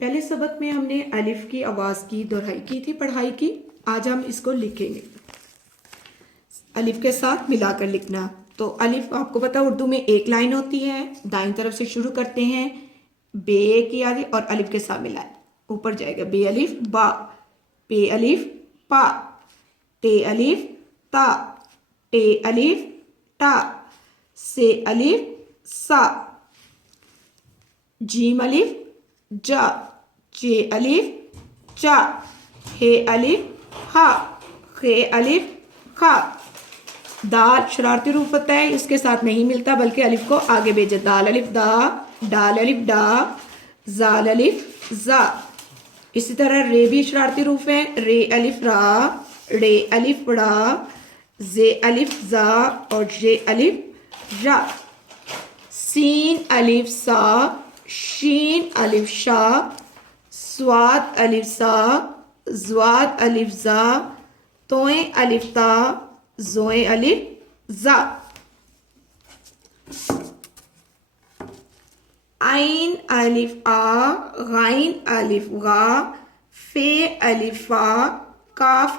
पहले सबक में हमने अलिफ की आवाज़ की दोहराई की थी, पढ़ाई की। आज हम इसको लिखेंगे, अलिफ के साथ मिलाकर लिखना। तो अलिफ आपको पता उर्दू में एक लाइन होती है, दाईं तरफ से शुरू करते हैं, बे की आगे और अलिफ के साथ मिलाए, ऊपर जाएगा बे अलिफ बा, पे अलिफ पा, टे अलिफ ता, टे अलिफ टा, से अलिफ सा, जीम अलिफ जा, जे अलिफ चा, हे अलिफ हा, खे अलिफ खा। दाल शरारती रूप होता है, इसके साथ नहीं मिलता बल्कि अलिफ को आगे भेजे। दाल अलिफ दा, डाल अलिफ डा, जाल अलिफ जा। इसी तरह रे भी शरारती रूप है, रे अलिफ रा, रे अलिफ ड़ा, जे अलिफ जा और जे अलिफ जा। सीन अलिफ सा, शीन अलिफ शा, स्वाद अलिफ सा, ज्वाद अलिफ जा, तोए अलिफ ता, जोए अलिफ जा। आइन अलिफ आ, गाइन अलिफ गा, फे अलिफ आ, काफ